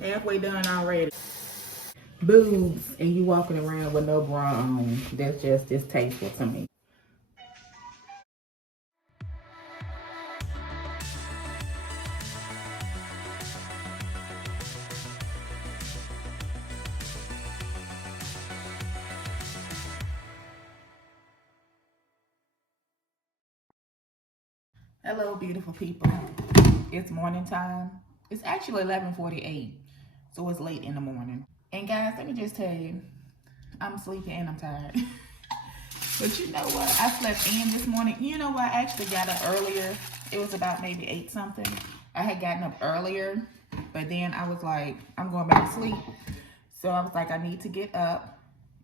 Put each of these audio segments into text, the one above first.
Halfway done already. Boobs, and you walking around with no bra on. That's just distasteful to me. Hello, beautiful people. It's morning time. It's actually 11:48, so it's late in the morning. And guys, let me just tell you, I'm sleepy and I'm tired. But you know what? I slept in this morning. You know what? I actually got up earlier. It was about maybe 8 something. I had gotten up earlier, but then I was like, I'm going back to sleep. So I was like, I need to get up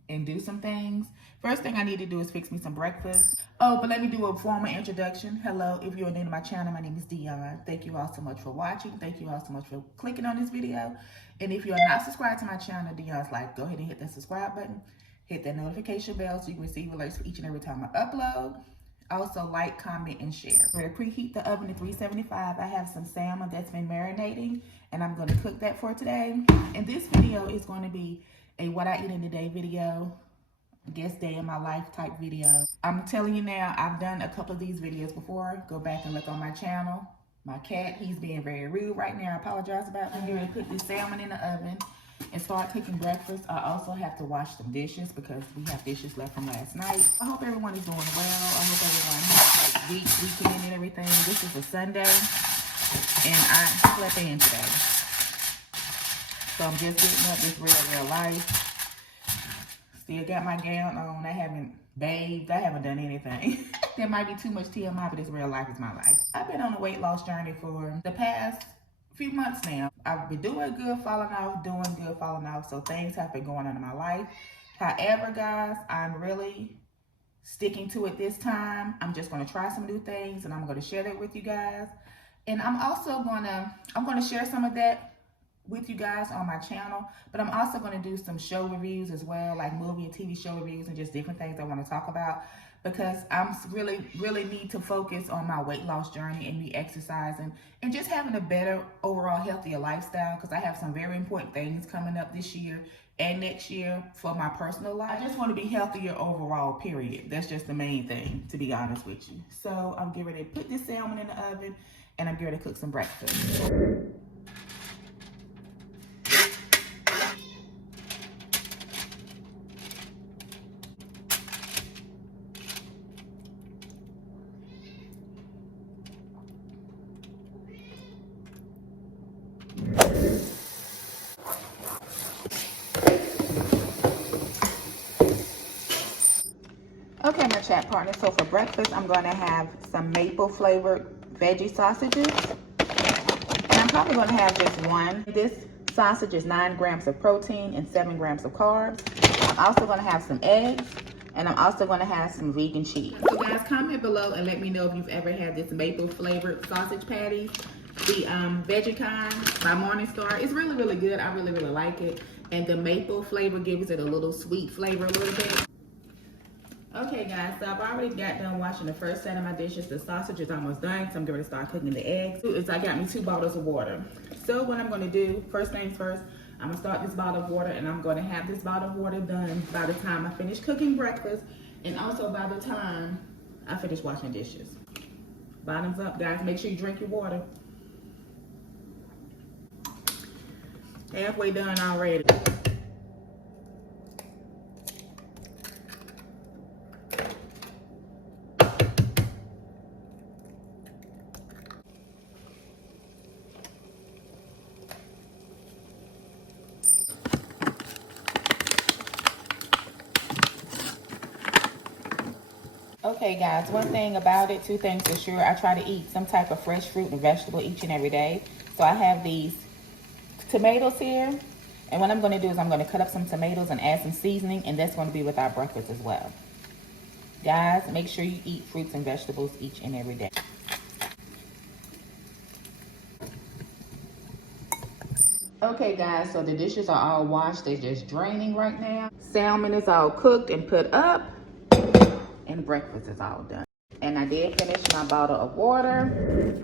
and do some things. First thing I need to do is fix me some breakfast. Oh, but let me do a formal introduction. Hello, if you're new to my channel, my name is Dionne. Thank you all so much for watching. Thank you all so much for clicking on this video. And if you are not subscribed to my channel, Dionne's like, go ahead and hit that subscribe button. Hit that notification bell so you can receive alerts for each and every time I upload. Also, like, comment, and share. I'm going to preheat the oven to 375. I have some salmon that's been marinating, and I'm going to cook that for today. And this video is going to be a what I eat in a day video, I guess day in my life type video. I'm telling you now, I've done a couple of these videos before. Go back and look on my channel. My cat, he's being very rude right now. I apologize about that. I'm going to put this salmon in the oven and start cooking breakfast. I also have to wash some dishes because we have dishes left from last night. I hope everyone is doing well. I hope everyone has like weekend and everything. This is a Sunday and I slept in today. So I'm just getting up this real life. Still got my gown on. I haven't bathed. I haven't done anything. There might be too much TMI, but this real life is my life. I've been on a weight loss journey for the past few months now. I've been doing good, falling off, so things have been going on in my life. However, guys, I'm really sticking to it this time. I'm just going to try some new things and I'm going to share that with you guys. And I'm also going to share some of that with you guys on my channel, but I'm also going to do some show reviews as well, like movie and TV show reviews and just different things I want to talk about, because I'm really need to focus on my weight loss journey and me exercising and just having a better overall healthier lifestyle, because I have some very important things coming up this year and next year for my personal life. I just want to be healthier overall, period. That's just the main thing, to be honest with you. So I'm getting ready to put this salmon in the oven and I'm getting ready to cook some breakfast. Okay, my chat partner, so for breakfast, I'm going to have some maple flavored veggie sausages. And I'm probably going to have just one. This sausage is 9 grams of protein and 7 grams of carbs. I'm also going to have some eggs. And I'm also going to have some vegan cheese. So guys, comment below and let me know if you've ever had this maple flavored sausage patty. The veggie kind by Morningstar. It's really good. I really like it. And the maple flavor gives it a little sweet flavor a little bit. Okay guys, so I've already got done washing the first set of my dishes. The sausage is almost done, so I'm going to start cooking the eggs. I got me 2 bottles of water. So what I'm going to do, first things first, I'm going to start this bottle of water, and I'm going to have this bottle of water done by the time I finish cooking breakfast, and also by the time I finish washing dishes. Bottoms up, guys. Make sure you drink your water. Halfway done already. Okay guys, one thing about it, 2 things for sure. I try to eat some type of fresh fruit and vegetable each and every day. So I have these tomatoes here. And what I'm going to do is I'm going to cut up some tomatoes and add some seasoning. And that's going to be with our breakfast as well. Guys, make sure you eat fruits and vegetables each and every day. Okay guys, so the dishes are all washed. They're just draining right now. Salmon is all cooked and put up. And breakfast is all done. And I did finish my bottle of water.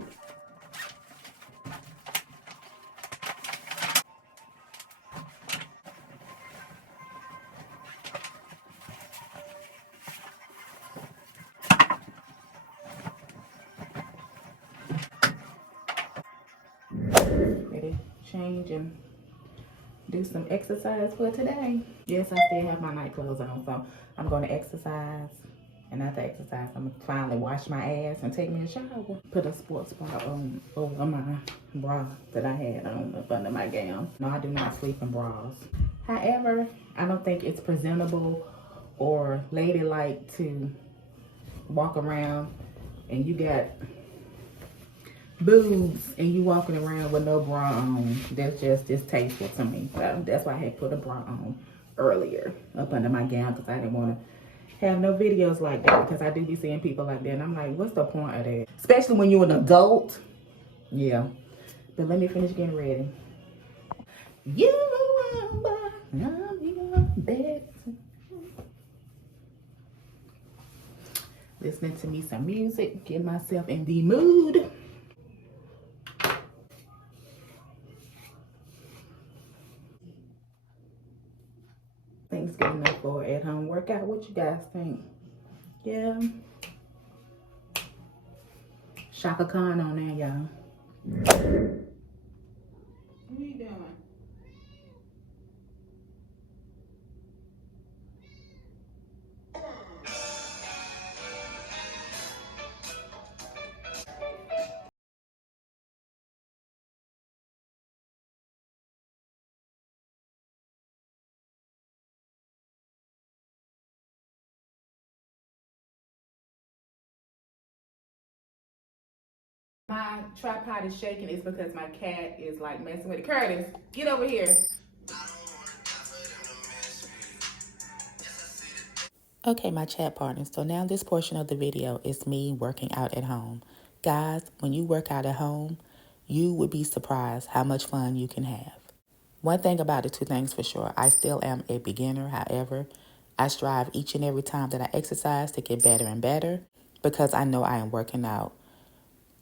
change and do some exercise for today. Yes, I still have my night clothes on, so I'm going to exercise. And after exercise, I'm going to finally wash my ass and take me a shower. Put a sports bra on over my bra that I had on up under my gown. No, I do not sleep in bras. However, I don't think it's presentable or ladylike to walk around and you got boobs and you walking around with no bra on. That's just distasteful to me. So that's why I had put a bra on earlier up under my gown, because I didn't want to have no videos like that, because I do be seeing people like that and I'm like, what's the point of that? Especially when you're an adult. Yeah. But let me finish getting ready. You are your best. Listening to me some music, get myself in the mood. Think it's good enough for an at-home workout. What you guys think? Yeah. Shaka Khan on there, y'all. What are you doing? My tripod is shaking. It's because my cat is like messing with it. Curtis, get over here. Okay, my chat partners. So now this portion of the video is me working out at home. Guys, when you work out at home, you would be surprised how much fun you can have. One thing about it, two things for sure. I still am a beginner. However, I strive each and every time that I exercise to get better and better, because I know I am working out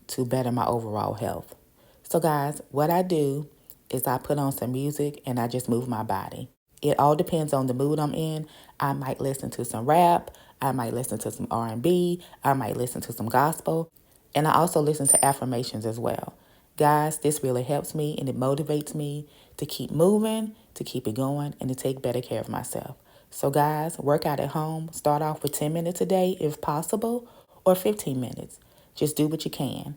to better my overall health. So guys, what I do is I put on some music and I just move my body. It all depends on the mood I'm in. I might listen to some rap, I might listen to some R&B, I might listen to some gospel, and I also listen to affirmations as well. Guys, this really helps me and it motivates me to keep moving, to keep it going, and to take better care of myself. So guys, work out at home. Start off with 10 minutes a day if possible, or 15 minutes. Just do what you can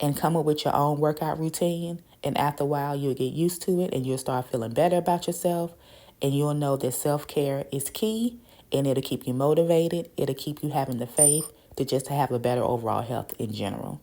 and come up with your own workout routine. And after a while, you'll get used to it and you'll start feeling better about yourself. And you'll know that self-care is key, and it'll keep you motivated. It'll keep you having the faith to just have a better overall health in general.